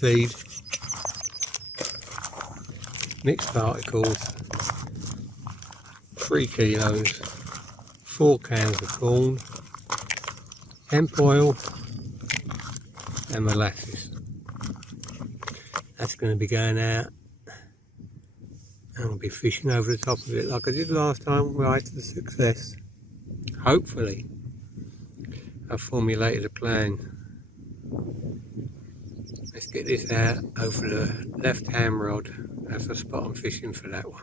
feed, mixed particles, 3 kilos, 4 cans of corn, hemp oil and molasses. That's going to be going out, and I'll be fishing over the top of it like I did last time, right to success. Hopefully I've formulated a plan. Let's get this out over the left hand rod. That's the spot I'm fishing for, that one.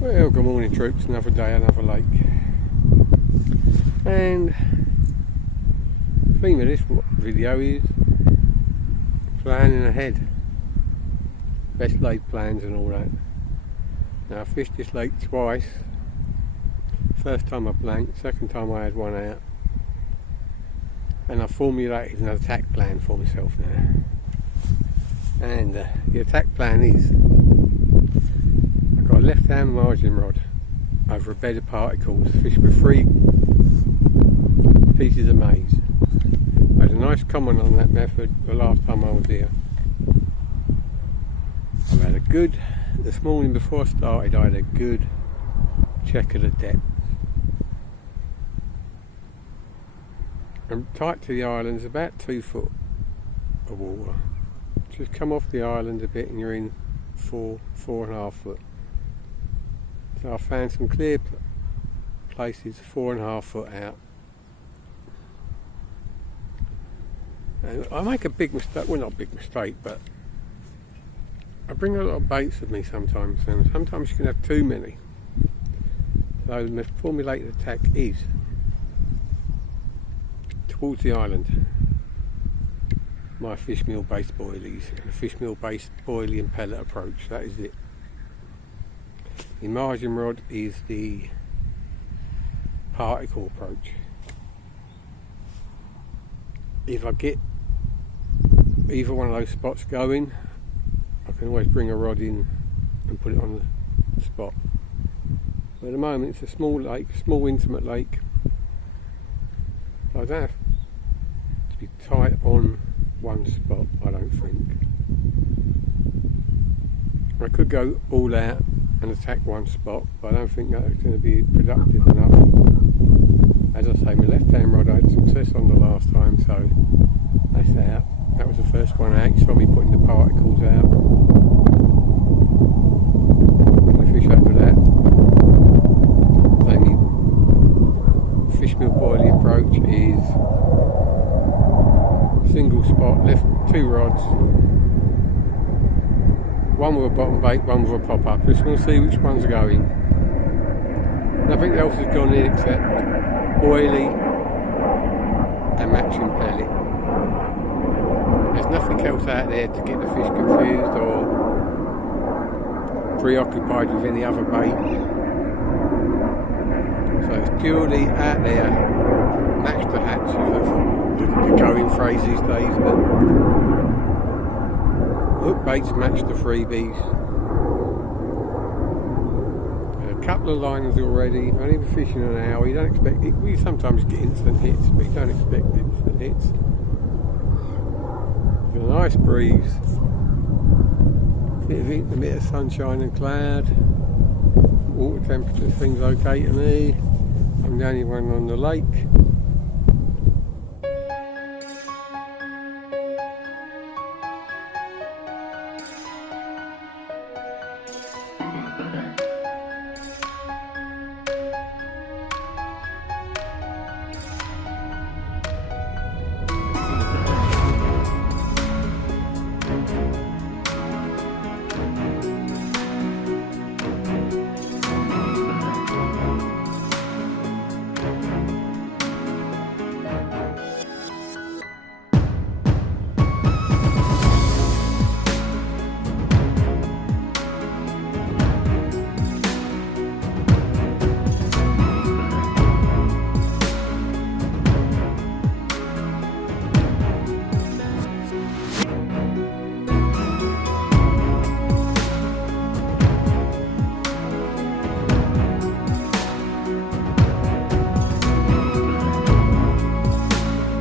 Well, good morning troops, another day, another lake. And the theme of this video is planning ahead. Best laid plans and all that. Now I fished this lake twice. First time I blanked, second time I had one out. And I formulated an attack plan for myself now. And the attack plan is, got a left hand margin rod over a bed of particles, fished with 3 pieces of maize. I had a nice comment on that method the last time I was here. I had a good, this morning before I started, I had a good check of the depth. I'm tight to the islands, about 2 foot of water. Just come off the island a bit and you're in 4.5 foot. So I found some clear places 4.5 foot out. And I make a big mistake, well not a big mistake, but I bring a lot of baits with me sometimes, and sometimes you can have too many. So the formulated attack is towards the island. My fish meal based boilies and a fish meal based boilie and pellet approach, that is it. The margin rod is the particle approach. If I get either one of those spots going, I can always bring a rod in and put it on the spot. But at the moment it's a small lake, small intimate lake. So I don't have to be tight on one spot, I don't think. I could go all out and attack one spot, but I don't think that's going to be productive enough. As I say, my left hand rod I had success on the last time, so that's out. That was the first one out. You saw me putting the particles out. I'm going to fish over that. So my fish meal boilie approach is single spot, left 2 rods. One with a bottom bait, one with a pop up. Just want to see which ones are going. Nothing else has gone in except boilie and matching pellet. There's nothing else out there to get the fish confused or preoccupied with any other bait. So it's purely out there, match the hatches, that's the going phrase these days, but hook baits match the freebies. A couple of liners already, only been fishing an hour. You don't expect it. We sometimes get instant hits, but you don't expect instant hits. There's a nice breeze, a bit of sunshine and cloud. Water temperature seems okay to me. I'm the only one on the lake.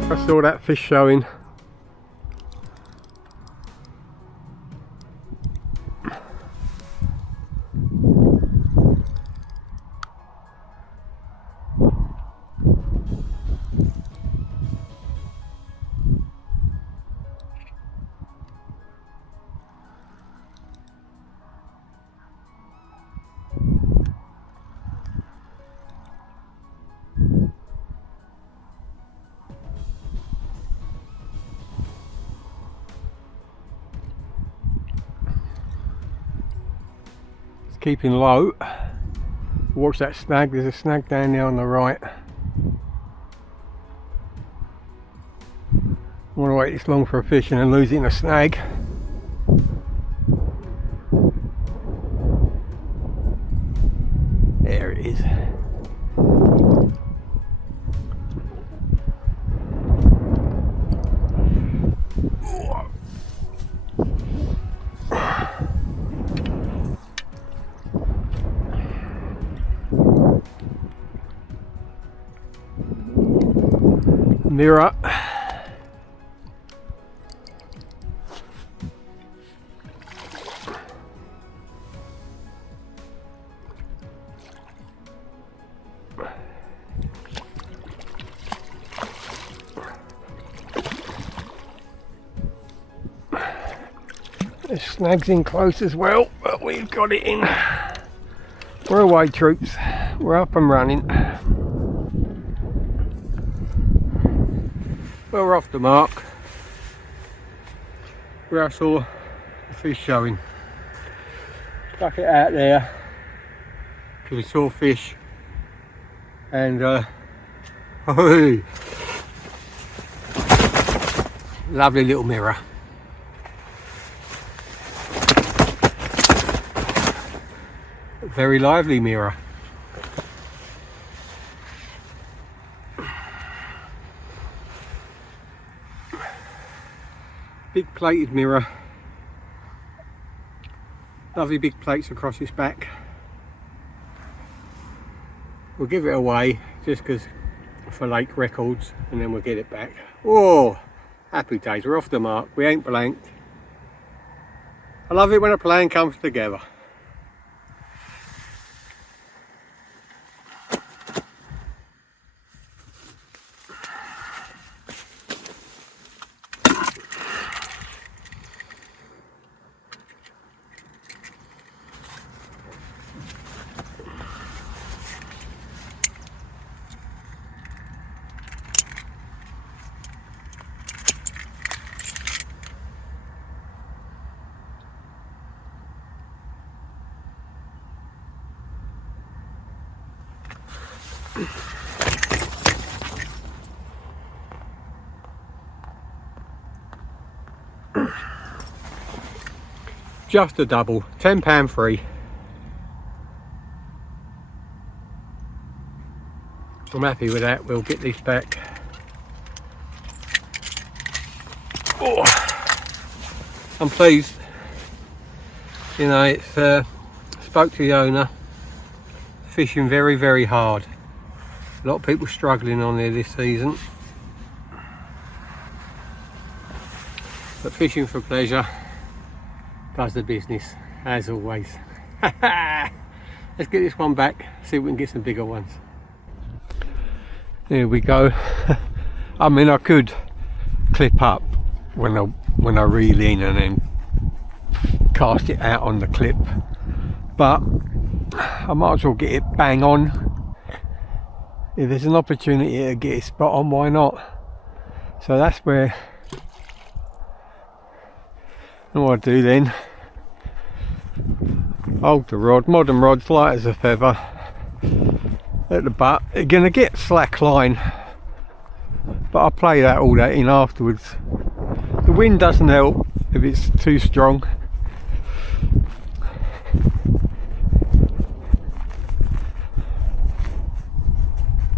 I saw that fish showing. Keeping low. Watch that snag, there's a snag down there on the right. I want to wait this long for a fish and then lose it in a snag. There it is. Mirror. The snag's in close as well, but we've got it in. We're away, troops. We're up and running. Well, we're off the mark where I saw the fish showing. Stuck it out there because we saw fish, and oh, lovely little mirror. Very lively mirror. Big plated mirror, lovely big plates across its back. We'll give it away just because for lake records, and then we'll get it back. Oh, happy days, we're off the mark, we ain't blanked. I love it when a plan comes together. Just a double, £10 free. I'm happy with that. We'll get this back. Oh, I'm pleased. You know, it's spoke to the owner. Fishing very hard. A lot of people struggling on there this season. But fishing for pleasure does the business, as always. let's get this one back, see if we can get some bigger ones. Here we go. I mean, I could clip up when I reel in and then cast it out on the clip, but I might as well get it bang on. If there's an opportunity to get it spot on, why not? So that's where what I do then, hold the rod, modern rods light as a feather at the butt. You're gonna get slack line, but I play all that in afterwards. The wind doesn't help if it's too strong.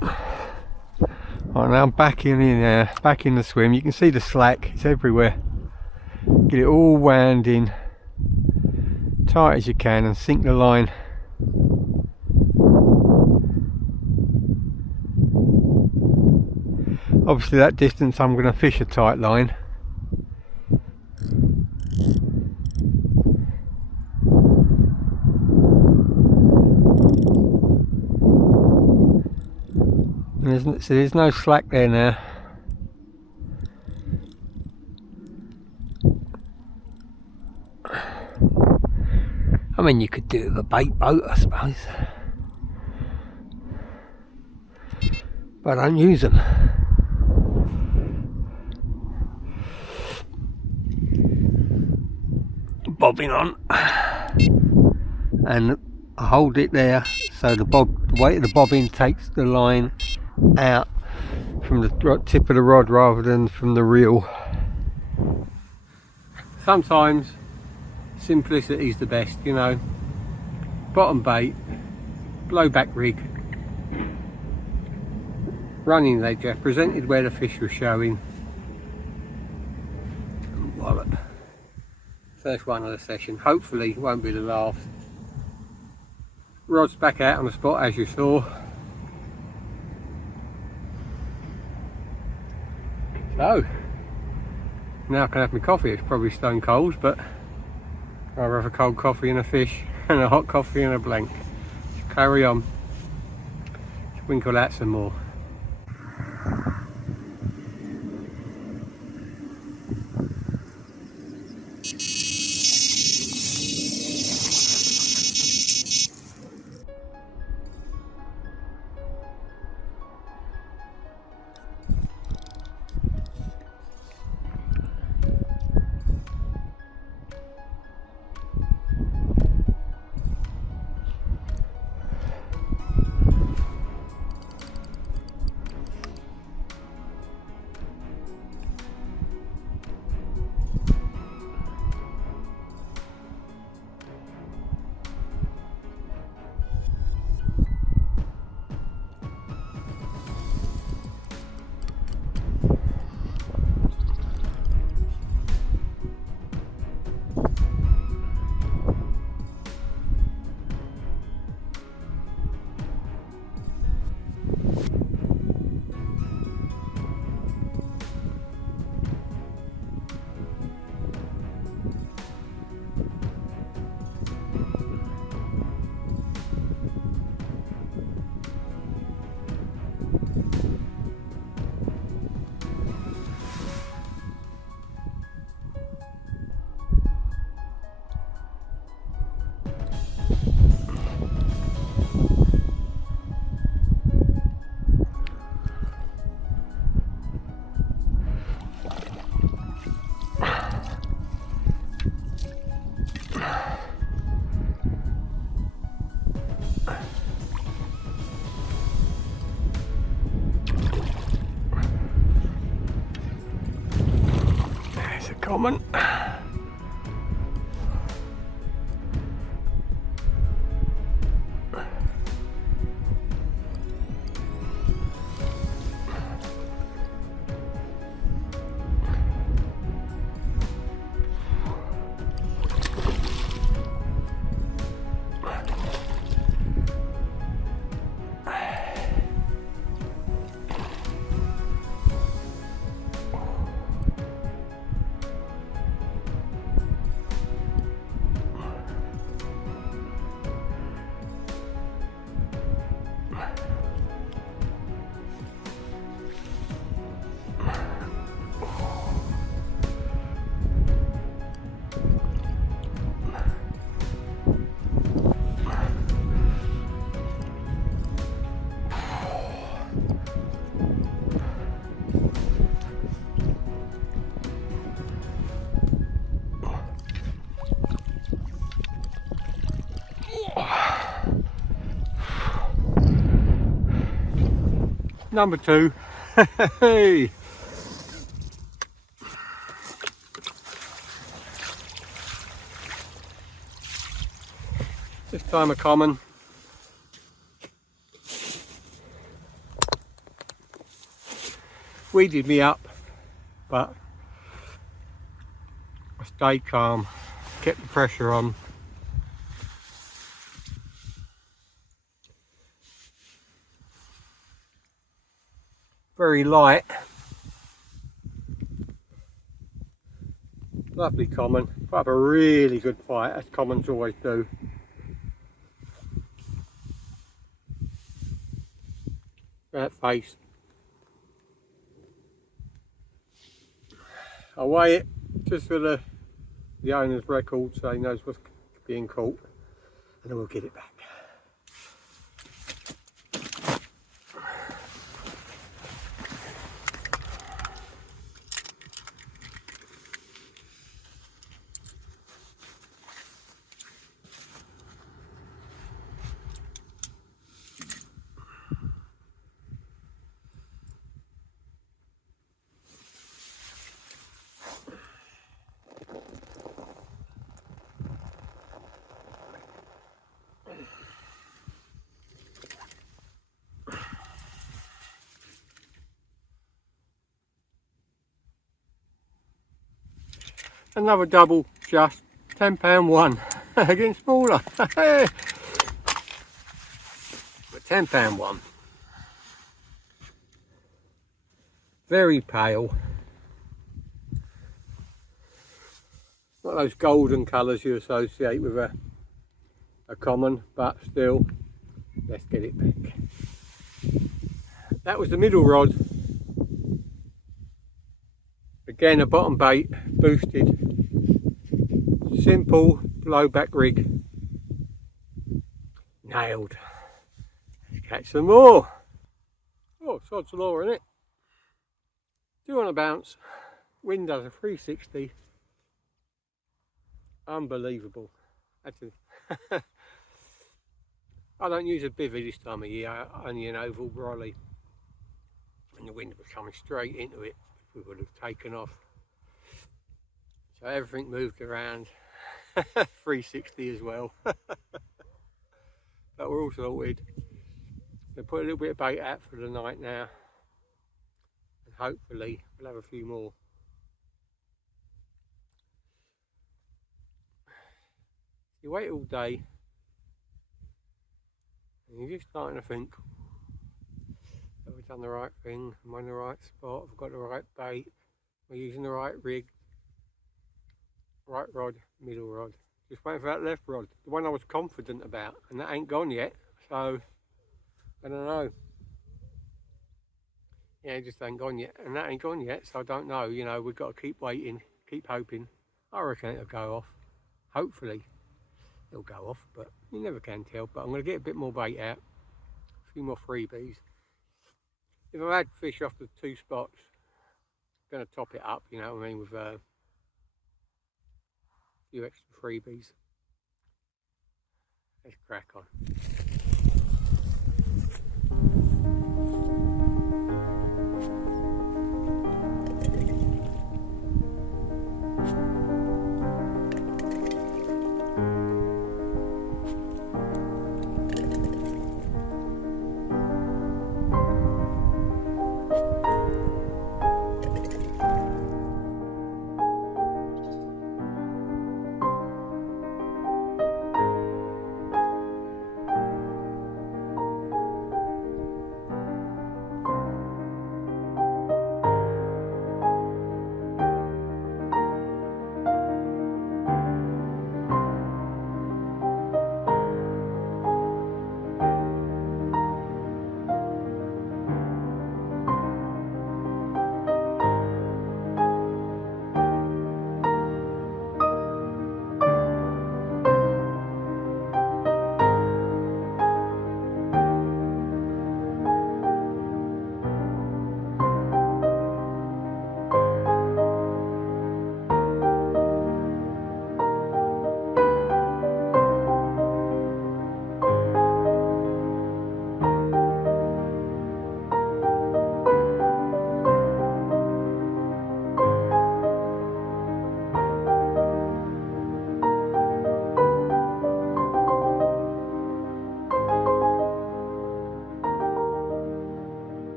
Right, now I'm back in there, back in the swim. You can see the slack, it's everywhere. Get it all wound in tight as you can and sink the line. Obviously that distance I'm going to fish a tight line. So there's no slack there now. I mean, you could do it with a bait boat, I suppose, but I don't use them. Bobbing on, and I hold it there so the weight of the bobbin takes the line out from the tip of the rod rather than from the reel. Sometimes simplicity is the best, you know. Bottom bait, blowback rig, running ledger, presented where the fish was showing, and wallop. First one of the session, hopefully won't be the last. Rod's back out on the spot as you saw. So now I can have my coffee. It's probably stone cold, but I'd rather have a cold coffee and a fish and a hot coffee and a blank. Carry on. Sprinkle out some more. Common. number 2. Hey. This time a common. Weeded me up, but I stayed calm, kept the pressure on. Very light. Lovely common. Put up a really good fight, as commons always do. That face. I weigh it just for the owner's record so he knows what's being caught, and then we'll get it back. Another double, just £10 one. Getting smaller. But £10 one. Very pale. Not those golden colours you associate with a common, but still, let's get it back. That was the middle rod. Again, a bottom bait, boosted. Simple blowback rig. Nailed. Let's catch some more. Oh, sod's law, isn't it? 2 on a bounce. Wind does a 360. Unbelievable. Actually, I don't use a bivvy this time of year, only an oval brolly. And the wind was coming straight into it, we would have taken off. So everything moved around. 360 as well. But we're all sorted. So put a little bit of bait out for the night now, and hopefully we'll have a few more. You wait all day and you're just starting to think, have we done the right thing? Am I in the right spot? Have I got the right bait? Am I using the right rig? Right rod, middle rod. Just waiting for that left rod, the one I was confident about, and that ain't gone yet, so I don't know. Yeah, it just ain't gone yet, and that ain't gone yet, so I don't know. You know, we've got to keep waiting, keep hoping. I reckon it'll go off. Hopefully it'll go off, but you never can tell. But I'm going to get a bit more bait out, a few more freebies. If I've had fish off the 2 spots, I'm going to top it up, you know what I mean, with a few extra freebies. Let's crack on.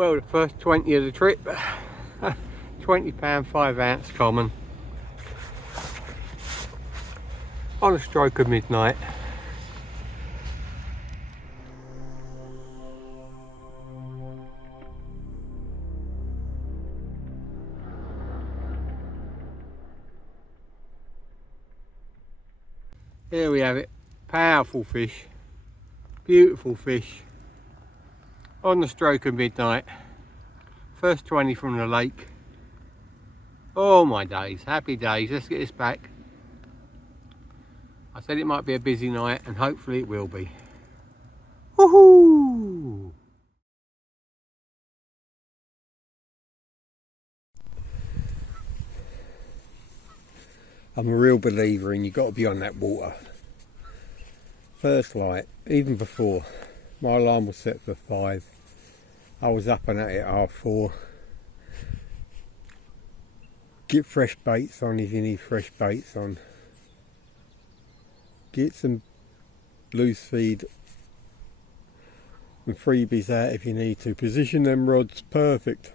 Well, the first 20 of the trip, £20 5-ounce common on a stroke of midnight. Here we have it, powerful fish, beautiful fish on the stroke of midnight. First 20 from the lake. Oh my days, happy days. Let's get this back. I said it might be a busy night, and hopefully it will be. Woohoo! I'm a real believer in, you've got to be on that water. First light, even before. My alarm was set for 5. I was up and at it at 4. Get fresh baits on if you need fresh baits on. Get some loose feed and freebies out if you need to. Position them rods perfect.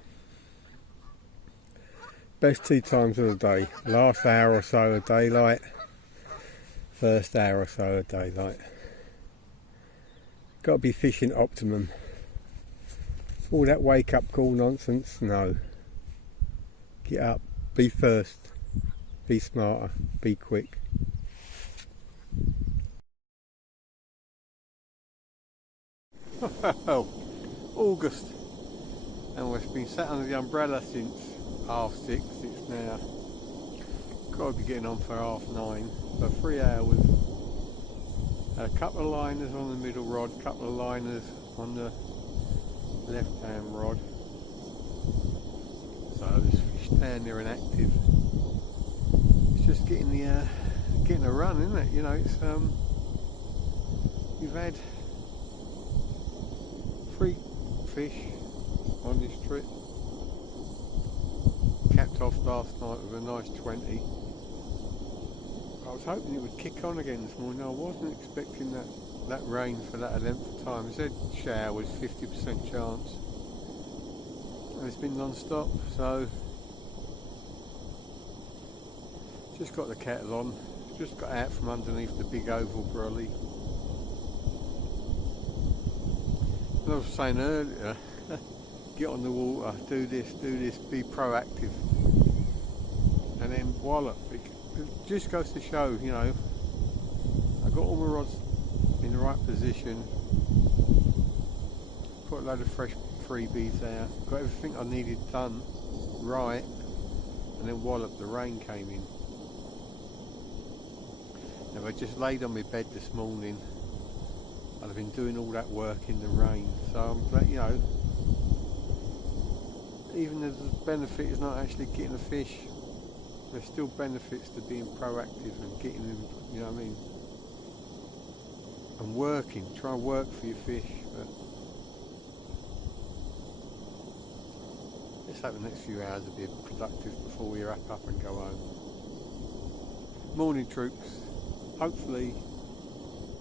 Best 2 times of the day. Last hour or so of daylight. First hour or so of daylight. Got to be fishing optimum. All that wake up call nonsense, no. Get up, be first, be smarter, be quick. August, and we've been sat under the umbrella since 6:30. It's now got to be getting on for 9:30, so 3 hours. A couple of liners on the middle rod, couple of liners on the left hand rod, so there's fish down there and active. It's just getting a run, isn't it? You know, it's we've had 3 fish on this trip, capped off last night with a nice 20. I was hoping it would kick on again this morning. I wasn't expecting that rain for that length of time. It said showers, 50% chance, and it's been non-stop, so just got the kettle on, just got out from underneath the big oval brolly. And I was saying earlier, get on the water, do this, be proactive, and then wallop. It just goes to show, you know, I got all my rods in the right position, put a load of fresh freebies out, got everything I needed done right, and then wallop, the rain came in. If I just laid on my bed this morning, I'd have been doing all that work in the rain. So I'm glad, you know, even if the benefit is not actually getting a fish, there's still benefits to being proactive and getting them, you know what I mean, and working, try and work for your fish. But let's hope the next few hours will be productive before we wrap up and go home. Morning troops, hopefully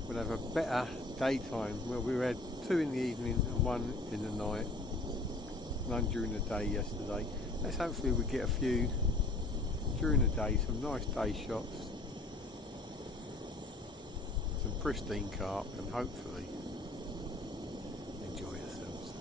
we'll have a better daytime. Well, we had 2 in the evening and 1 in the night, none during the day yesterday. Let's hopefully we get a few during the day, some nice day shots, some pristine carp, and hopefully enjoy ourselves.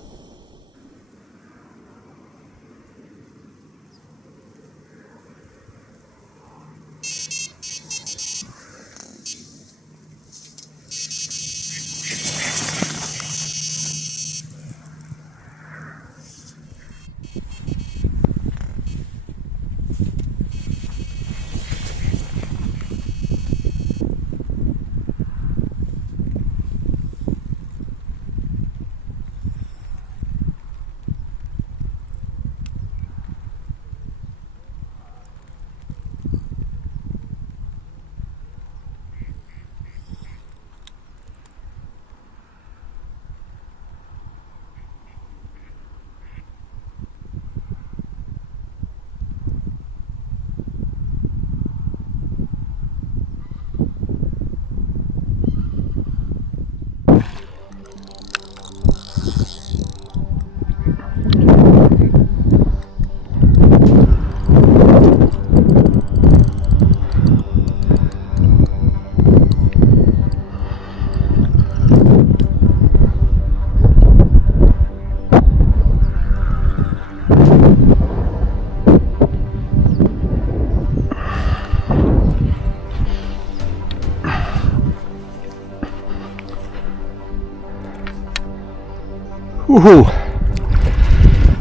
Woohoo!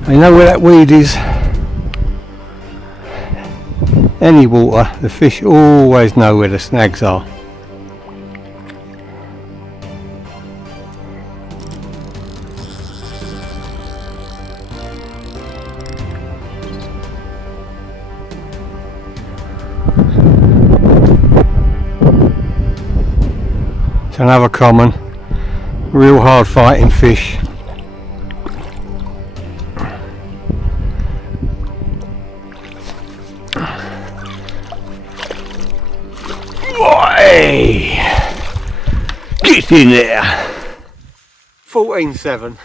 I know where that weed is. Any water, the fish always know where the snags are. It's another common, real hard fighting fish. Hey, get in there. 14.7.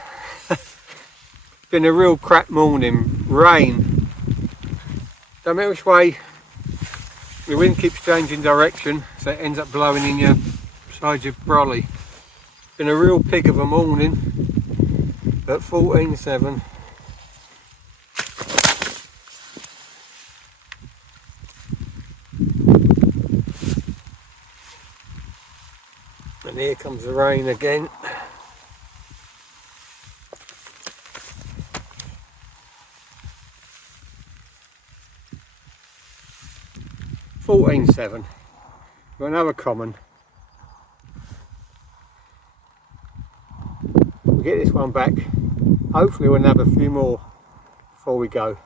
Been a real crap morning. Rain. Don't matter which way. The wind keeps changing direction, so it ends up blowing in your side your brolly. Been a real pig of a morning at 14.7. And here comes the rain again. $14.7. Got another common. We'll get this one back. Hopefully we'll have a few more before we go.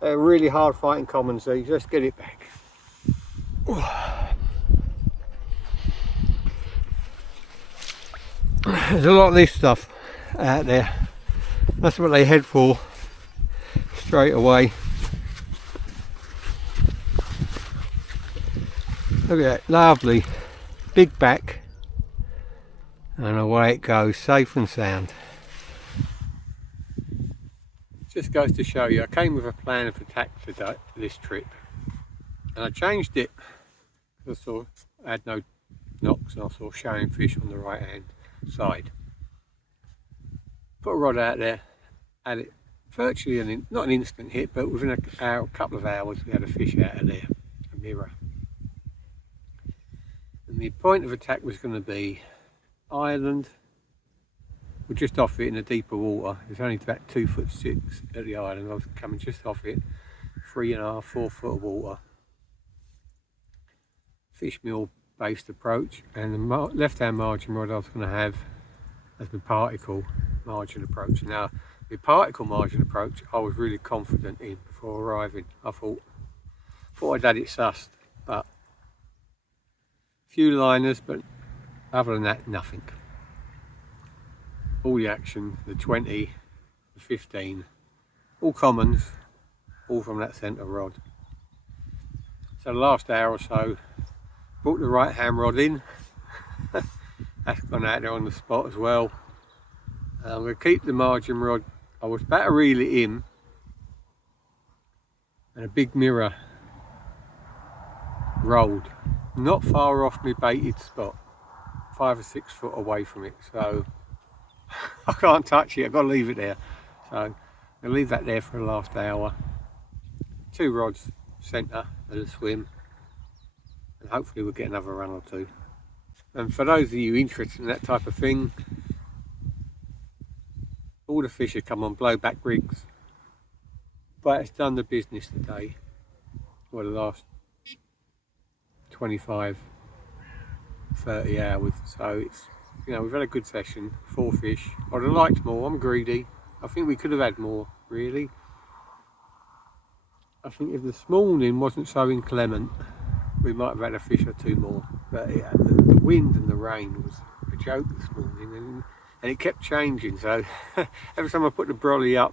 They're really hard fighting commons, these. Let's get it back. There's a lot of this stuff out there. That's what they head for straight away. Look at that, lovely big back, and away it goes, safe and sound. Just goes to show you, I came with a plan of attack for this trip, and I changed it because I saw I had no knocks and I saw showing fish on the right hand side. Put a rod out there, had it virtually not an instant hit, but within a couple of hours we had a fish out of there, a mirror. And the point of attack was going to be island. We're just off it in a deeper water. It's only about 2'6" at the island. I was coming just off it, 3.5, 4 foot of water. Fish meal based approach, and the left hand margin rod I was going to have as my particle margin approach. Now the particle margin approach I was really confident in before arriving. I thought I'd had it sussed, but few liners, but other than that, nothing. All the action, the 20, the 15, all commons, all from that centre rod. So the last hour or so, brought the right hand rod in. That's gone out there on the spot as well. I'm going to keep the margin rod. I was about to reel it in, and a big mirror rolled not far off my baited spot, 5 or 6 foot away from it, so I can't touch it. I've got to leave it there. So I'll leave that there for the last hour. 2 rods centre of the swim, and hopefully we'll get another run or 2. And for those of you interested in that type of thing, all the fish have come on blowback rigs, but it's done the business today, or the last 25, 30 hours. So it's, we've had a good session, 4 fish. I'd have liked more. I'm greedy. I think we could have had more, really. I think if this morning wasn't so inclement, we might have had a fish or 2 more. But the wind and the rain was a joke this morning, and it kept changing. So every time I put the brolly up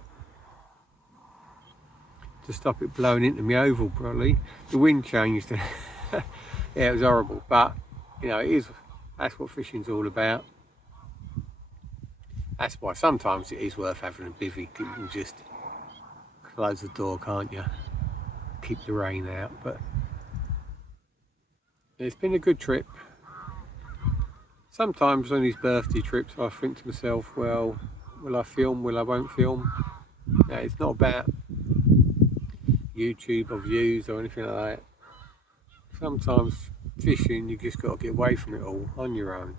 to stop it blowing into my oval brolly, the wind changed. Yeah, it was horrible, but that's what fishing's all about. That's why sometimes it is worth having a bivvy. You can just close the door, can't you? Keep the rain out. But it's been a good trip. Sometimes on these birthday trips I think to myself, well, will I film, will I won't film? No, it's not about YouTube or views or anything like that. Sometimes fishing, you just got to get away from it all on your own.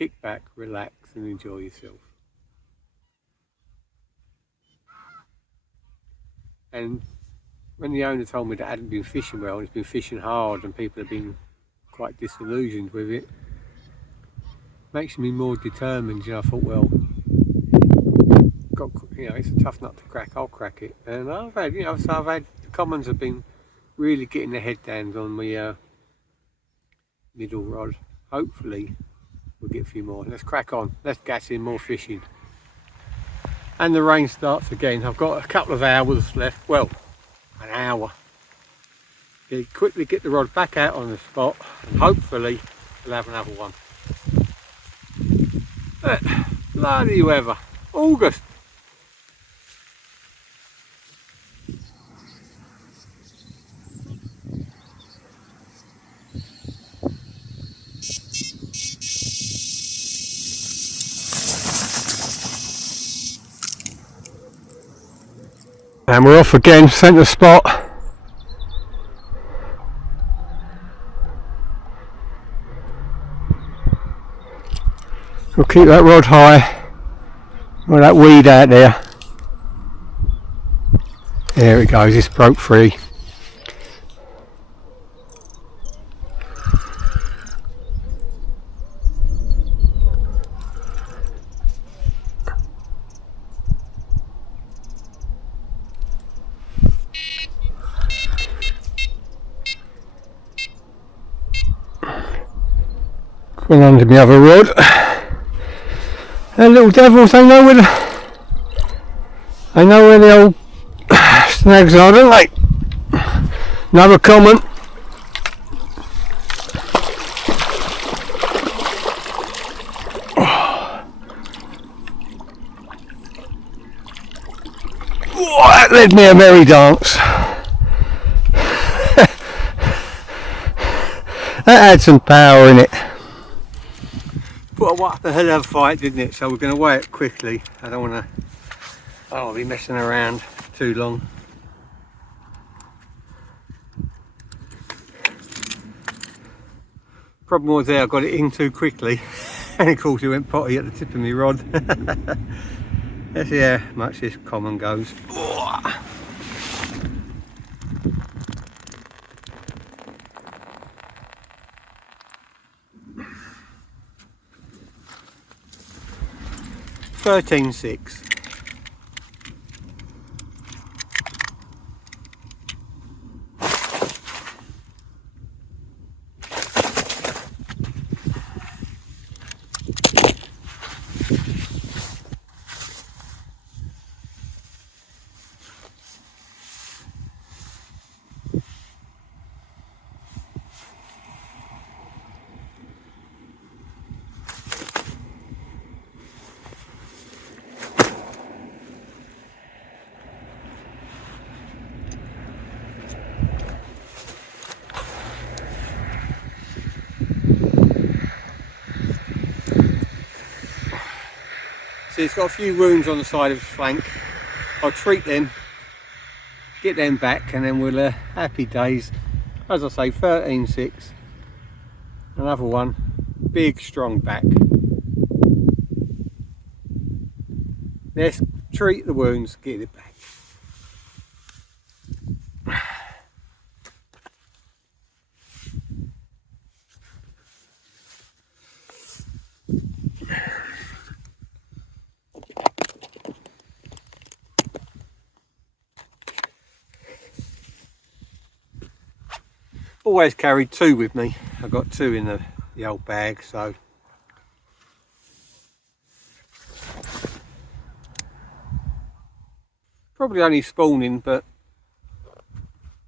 kick back, relax and enjoy yourself. And when the owner told me that I hadn't been fishing well, and he's been fishing hard and people have been quite disillusioned with it, makes me more determined. You know, I thought, well, it's a tough nut to crack, I'll crack it. And I've had, the commons have been really getting their head down on my middle rod. Hopefully we'll get a few more. Let's crack on, let's gas in more fishing. And the rain starts again. I've got a couple of hours left, well, an hour. Quickly get the rod back out on the spot and hopefully we'll have another one. But bloody weather, August. And we're off again, centre spot. We'll keep that rod high. Well, that weed out there. There it goes, it's broke free. Gone under my other rod. And little devils, they know where the old snags are, don't they? Another comment. Oh, that led me a merry dance. That had some power in it. Put what the hell of a fight, didn't it? So we're going to weigh it quickly. I don't want to be messing around too long. Problem was there, I got it in too quickly, and of course it went potty at the tip of my rod. Let's see how much this common goes. Oh. $13.6. It's got a few wounds on the side of its flank. I'll treat them, get them back, and then we'll happy days. As I say, 13.6. Another one, big strong back. Let's treat the wounds, get it back. Always carried two with me. I've got two in the old bag, so probably only spawning, but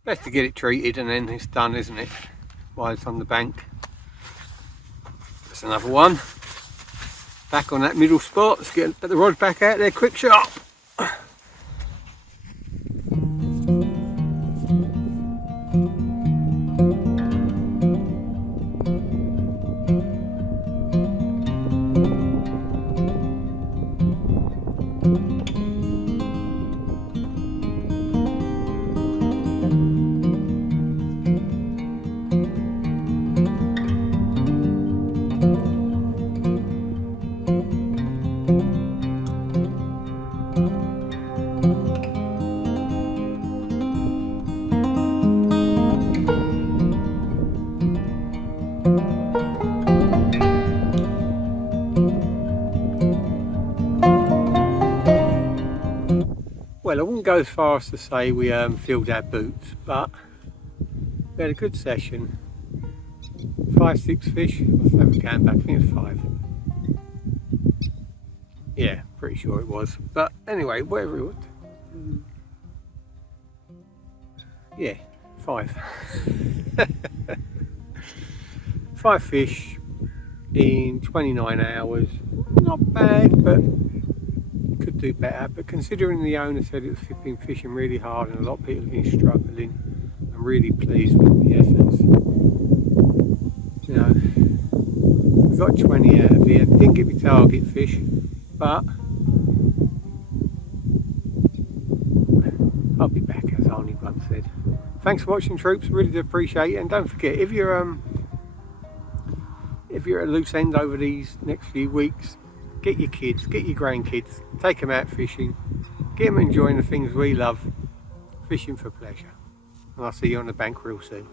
best to get it treated and then it's done, isn't it, while it's on the bank. That's another one. Back on that middle spot. Let's get the rod back out there quick, sharp. well, I wouldn't go as far as to say we filled our boots, but we had a good session. 5-6 fish. What's that going back? I think it's 5. Yeah, pretty sure it was. But anyway, whatever it was. Yeah, 5. 5 fish in 29 hours. Not bad, but could do better. But considering the owner said it was been fishing really hard and a lot of people have been struggling, I'm really pleased with the efforts. You know, we got 20 out of here. Didn't get my target fish, but I'll be back, as Arnie once said. Thanks for watching, troops. Really do appreciate it. And don't forget, if you're at a loose end over these next few weeks, get your kids, get your grandkids, take them out fishing, get them enjoying the things we love, fishing for pleasure. And I'll see you on the bank real soon.